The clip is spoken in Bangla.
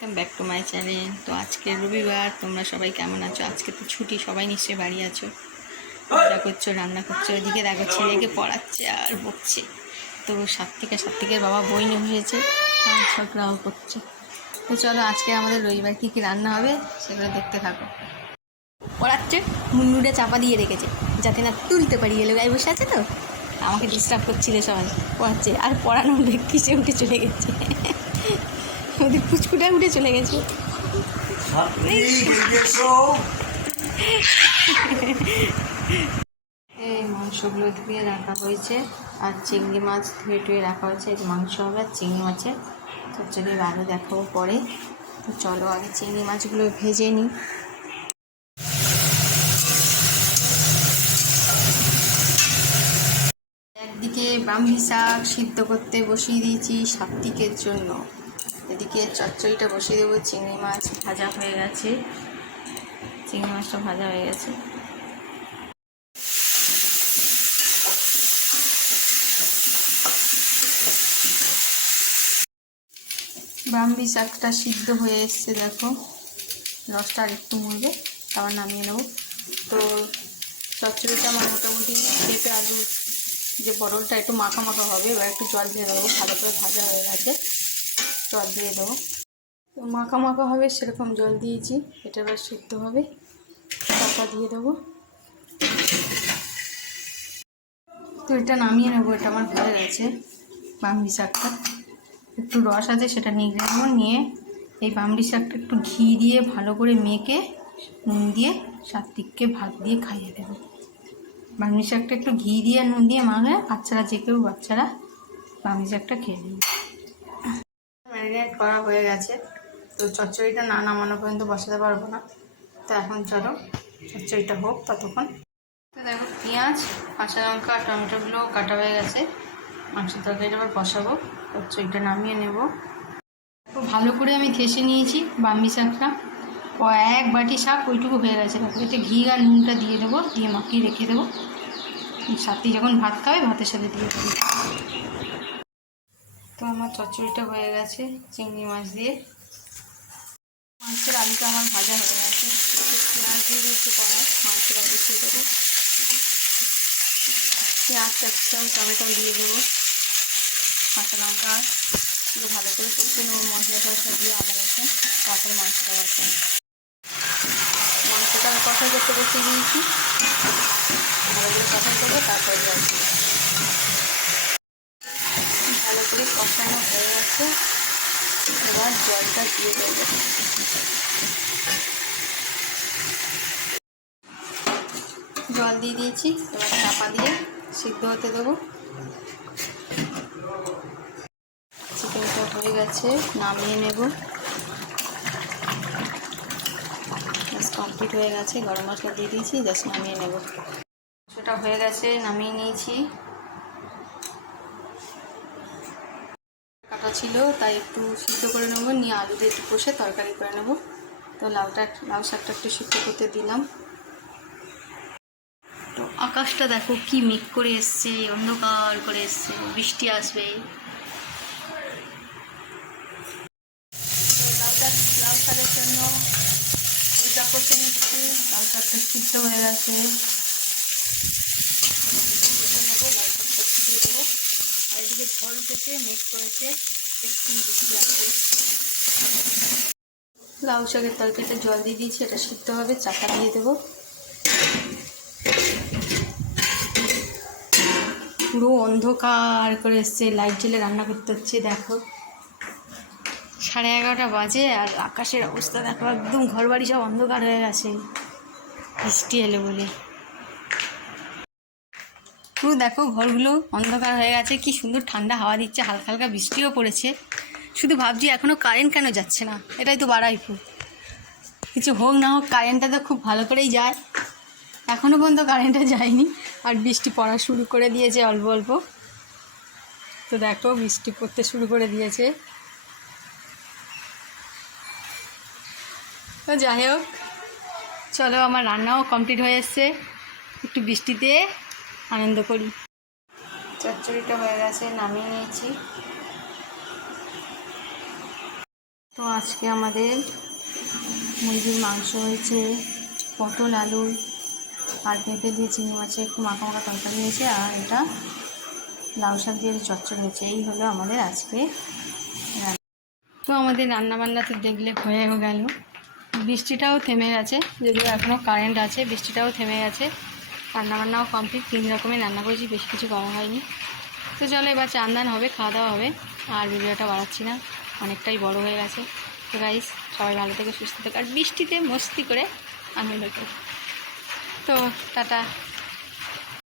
Welcome back to my channel. তো আজকে রবিবার, তোমরা সবাই কেমন আছো? আজকে তো ছুটি, সবাই নিশ্চয়ই বাড়ি আছো, মজা করছো, রান্না করছো। ওইদিকে দেখো ছেলেকে পড়াচ্ছে আর বকছে। তো সাত্বিকের বাবা বই নিয়ে বসেছে আর ঝগড়াও করছে। তো চলো আজকে আমাদের রবিবার কী কী রান্না হবে সেগুলো দেখতে থাকো। পড়াচ্ছে, মুন্ডুটা চাপা দিয়ে রেখেছে যাতে না তুলতে পারি, এলো গায়ে বসে আছে তো আমাকে ডিস্টার্ব করছিল সবাই। পড়াচ্ছে আর পড়ানোর কিসে উঠে চলে গেছে, ওদের ফুচকুটা উঠে চলে গেছে। এই মাংসগুলো ধুয়ে রাখা হয়েছে আর চিংড়ি মাছ ধুয়ে রাখা হয়েছে। এই মাংস হবে আর চিংড়ি মাছের চচ্চড়ি আরও দেখাবো পরে। তো চলো আগে চিংড়ি মাছগুলো ভেজে নিই। একদিকে ব্রাহ্মী শাক সিদ্ধ করতে বসিয়ে দিয়েছি সাত্বিকের জন্য, এদিকে চচ্চড়িটা বসিয়ে দেবো। চিংড়ি মাছ ভাজা হয়ে গেছে, চিংড়ি মাছটা ভাজা হয়ে গেছে। ব্রাহ্মী শাকটা সিদ্ধ হয়ে এসছে, দেখো রসটা আর একটু মরবে, আবার নামিয়ে নেব। তো চচ্চড়িটা আমার মোটামুটি পেঁপে আলু যে পটলটা একটু মাখা মাখা হবে, এবার একটু জল দিয়ে দেবো। ভালো করে ভাজা হয়ে গেছে, জল দিয়ে দেবো। তো মাখা মাখা হবে সেরকম জল দিয়েছি, এটা এবার সিদ্ধ হবে, টাকা দিয়ে দেবো। তো এটা নামিয়ে নেবো, এটা আমার হয়ে গেছে। ব্রাহ্মী শাকটা একটু রস আছে, সেটা নিয়ে নেবো। নিয়ে এই ব্রাহ্মী শাকটা একটু ঘি দিয়ে ভালো করে মেখে নুন দিয়ে সাত্বিককে ভাত দিয়ে খাইয়ে দেবো। ব্রাহ্মী শাকটা একটু ঘি দিয়ে নুন দিয়ে মাখলে বাচ্চারা, যে কেউ বাচ্চারা ব্রাহ্মী শাকটা খেয়ে নেবে। ম্যারিনেট করা হয়ে গেছে। তো চচ্চড়িটা না নামানো পর্যন্ত বসাতে পারবো না, তো এখন চলো চচ্চড়িটা হোক ততক্ষণ। তো দেখো পেঁয়াজ, কাঁচা লঙ্কা, টমেটোগুলো কাটা হয়ে গেছে। মাংসের তরকারিটা আবার বসাবো, চচ্চড়িটা নামিয়ে নেব। খুব ভালো করে আমি ঘেঁষে নিয়েছি ব্রাহ্মী শাকটা, এক বাটি শাক ওইটুকু হয়ে গেছে। তারপরে এতে ঘি আর নুনটা দিয়ে দেবো, দিয়ে মাখিয়ে রেখে দেবো। সাথে যখন ভাত খাবে ভাতের সাথে দিয়ে দেবো। তো আমার চচ্চড়িটা হয়ে গেছে চিংড়ি মাছ দিয়ে। মাংসের আলুটা আমার ভাজা হয়ে গেছে, পেঁয়াজ দিয়ে দিয়েছি কড়াই, মাংসের আলু দিয়ে দেবো। পেঁয়াজ, ক্যাপসিকাম, টমেটো দিয়ে দেবো, কাঁচা লঙ্কা এগুলো ভালো করে কষিয়ে নেবো। মশলা টশলা দিয়ে আদা রসুন, তারপরে মাংসটা বসাবো। মাংসটা আমি কষাই করতে বসিয়ে দিয়েছি, ভালো করে কষাই করবো, তারপরে জল দেবো। ভালো করে কষানো হয়ে গেছে, এবার জলটা দিয়ে দেবো। জল দিয়ে দিয়েছি, এবার চাপা দিয়ে সিদ্ধ হতে দেবো। চিকেনটা হয়ে গেছে, নামিয়ে নেব। জাস্ট কমপ্লিট হয়ে গেছে, গরম মশলা দিয়ে দিয়েছি, জাস্ট নামিয়ে নেব। সেটা হয়ে গেছে, নামিয়ে নিয়েছি। কাটা ছিল তাই একটু সিদ্ধ করে নেবো, নিয়ে আলু দিয়ে একটু কষে তরকারি করে নেব। তো লাউ শাকটা একটু সিদ্ধ করতে দিলাম। তো আকাশটা দেখো কি মেঘ করে এসছে, অন্ধকার করে এসছে, বৃষ্টি আসবে। লাউ শাকের জন্য আলুটা কষে নিচ্ছি, লাউ শাকটা সিদ্ধ হয়ে গেছে। নেবো, লাউ শাকটা ছিটিয়ে দেবো। আর এদিকে ঝড় উঠেছে, মেঘ করেছে, একটু বৃষ্টি আসবে। লাউ শাকের তরকারিতে জল দিয়ে দিয়েছি, এটা সিদ্ধ হবে, চাপা দিয়ে দেবো। পুরো অন্ধকার করে এসছে, লাইট জ্বেলে রান্না করতে হচ্ছে। দেখো 11:30 বাজে আর আকাশের অবস্থা দেখো, একদম ঘরবাড়ি সব অন্ধকার হয়ে গেছে বৃষ্টি এলে বলে। পুরো দেখো ঘরগুলো অন্ধকার হয়ে গেছে, কি সুন্দর ঠান্ডা হাওয়া দিচ্ছে, হালকা হালকা বৃষ্টিও পড়েছে। শুধু ভাবছি এখনও কারেন্ট কেন যাচ্ছে না, এটাই তো বাড়াইপুর। কিছু হোক না হোক কারেন্টটা তো খুব ভালো করেই যায়, এখনও পর্যন্ত কারেন্টটা যায়নি। আর বৃষ্টি পড়া শুরু করে দিয়েছে অল্প অল্প। তো দেখো বৃষ্টি পড়তে শুরু করে দিয়েছে। তো যাই হোক, চলো আমার রান্নাও কমপ্লিট হয়ে এসছে, একটু বৃষ্টিতে আনন্দ করি। চচ্চড়িটা হয়ে গেছে, নামিয়ে নিয়েছি। তো আজকে আমাদের মুরগির মাংস হয়েছে, পটল আলু আর পেঁপে দিয়ে চিংড়ি মাছের একটু মাখা মাখা তরকারি হয়েছে, আর এটা লাউ শাক দিয়ে চচ্চড়ি হয়েছে। এই হলো আমাদের আজকে রান্না। তো আমাদের রান্নাবান্না তো দেখলে হয়ে গেল। বৃষ্টিটাও থেমে গেছে, যদিও এখনও কারেন্ট আছে, বৃষ্টিটাও থেমে গেছে। রান্নাবান্নাও কমপ্লিট, 3 রকমের রান্না করেছি, বেশি কিছু করা হয়নি। তো চলো এবার চান্দান হবে, খাওয়া দাওয়া হবে। আর ভিডিওটা বাড়াচ্ছি না, অনেকটাই বড় হয়ে গেছে। তো গাইস, সবাই ভালো থেকে সুস্থ থেকে আর বৃষ্টিতে মস্তি করে আনন্দ করো। তো টাটা।